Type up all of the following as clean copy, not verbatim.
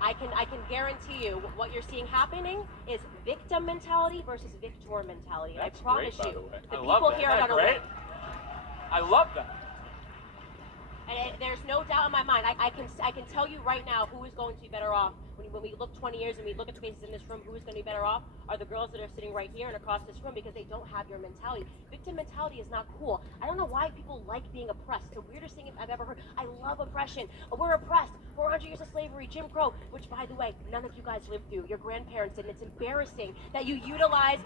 I can guarantee you what you're seeing happening is victim mentality versus victor mentality. And That's I promise great, by you, the way. the I love people that. here are Isn't going to that win. great? I love that. And there's no doubt in my mind. I can tell you right now who is going to be better off when we look 20 years and we look at the faces in this room. Who is going to be better off are the girls that are sitting right here and across this room, because they don't have your mentality. Victim mentality is not cool. I don't know why people like being oppressed. It's the weirdest thing I've ever heard. I love oppression. We're oppressed. 400 years of slavery, Jim Crow, which, by the way, none of you guys lived through. Your grandparents did, and it's embarrassing that you utilize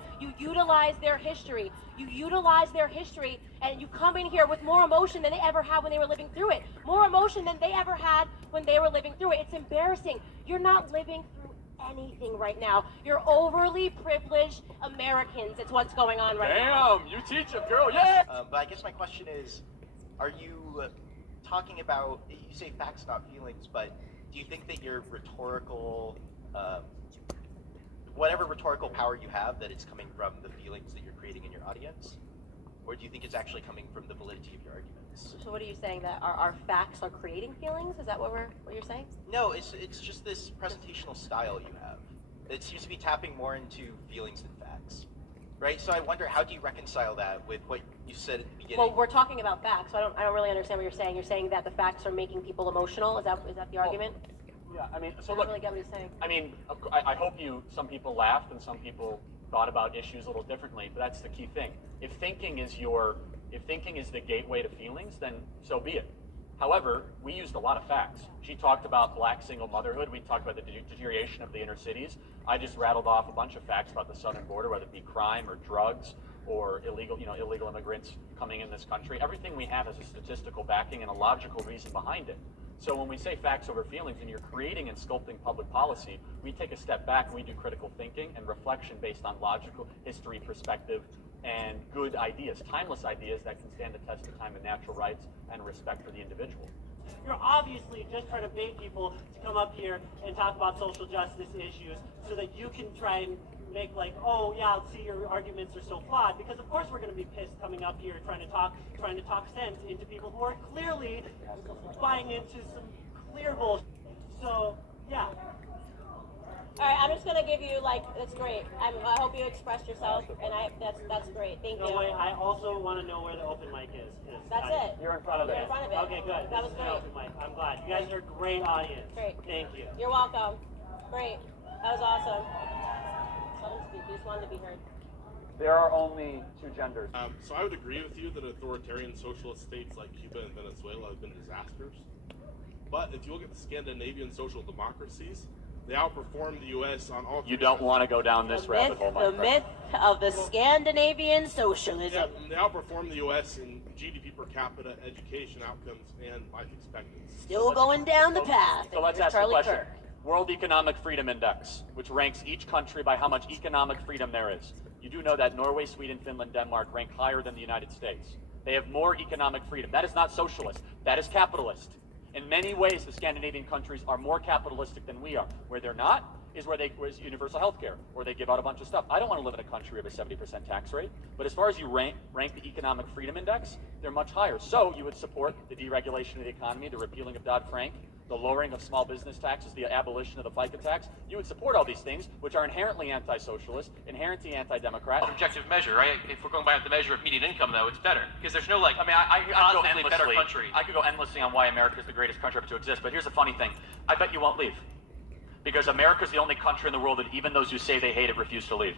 their history. You utilize their history, and you come in here with more emotion than they ever had when they were living through it. More emotion than they ever had when they were living through it. It's embarrassing. You're not living through anything right now. You're overly privileged Americans. It's what's going on right now. Damn, you teach a girl, yeah! But I guess my question is, are you talking about, you say facts, not feelings, but do you think that your rhetorical, whatever rhetorical power you have, that it's coming from the feelings that you're creating in your audience? Or do you think it's actually coming from the validity of your arguments? So what are you saying, that our facts are creating feelings? Is that what you're saying? No, it's just this presentational style you have. It seems to be tapping more into feelings than facts, right? So I wonder, how do you reconcile that with what you said at the beginning? Well, we're talking about facts, so I don't really understand what you're saying. You're saying that the facts are making people emotional. Is that the argument? Yeah, I mean, so I don't look, really get what he's saying. I mean, I hope some people laughed and some people thought about issues a little differently, but that's the key thing. If thinking is the gateway to feelings, then so be it. However, we used a lot of facts. She talked about black single motherhood. We talked about the deterioration of the inner cities. I just rattled off a bunch of facts about the southern border, whether it be crime or drugs or illegal immigrants coming in this country. Everything we have has a statistical backing and a logical reason behind it. So when we say facts over feelings and you're creating and sculpting public policy, we take a step back and we do critical thinking and reflection based on logical history, perspective, and good ideas, timeless ideas that can stand the test of time and natural rights and respect for the individual. You're obviously just trying to bait people to come up here and talk about social justice issues so that you can try and make like, oh yeah, see, your arguments are so flawed, because of course we're going to be pissed coming up here trying to talk sense into people who are clearly buying into some clear bullshit. So yeah. All right, I'm just gonna give you that's great. I hope you expressed yourself, and that's great. Thank you. No, wait, I also want to know where the open mic is. That's it. You're in front of You're it. in front of it. Okay, good. That was This is an great. open mic. I'm glad. You guys are a great audience. Great. Thank you. You're welcome. Great. That was awesome. Let him speak. He just wanted to be heard. There are only two genders. So I would agree with you that authoritarian socialist states like Cuba and Venezuela have been disasters. But if you look at the Scandinavian social democracies, they outperform the U.S. on all. You don't want to go down this rabbit hole, my The myth of the Scandinavian socialism. Yeah, they outperform the U.S. in GDP per capita, education outcomes, and life expectancy. Still going down the path. So let's Here's ask the Charlie question. Kirk. World Economic Freedom Index, which ranks each country by how much economic freedom there is. You do know that Norway, Sweden, Finland, Denmark rank higher than the United States. They have more economic freedom. That is not socialist. That is capitalist. In many ways, the Scandinavian countries are more capitalistic than we are. Where they're not is where there's universal health care, or they give out a bunch of stuff. I don't want to live in a country with a 70% tax rate, but as far as you rank the Economic Freedom Index, they're much higher. So you would support the deregulation of the economy, the repealing of Dodd-Frank, the lowering of small business taxes, the abolition of the FICA tax. You would support all these things, which are inherently anti-socialist, inherently anti-democrat. Objective measure, right? If we're going by the measure of median income, though, it's better because there's no I mean, I could go cosmically better endlessly. country. I could go endlessly on why America is the greatest country ever to exist, but here's the funny thing. I bet you won't leave. Because America is the only country in the world that even those who say they hate it refuse to leave.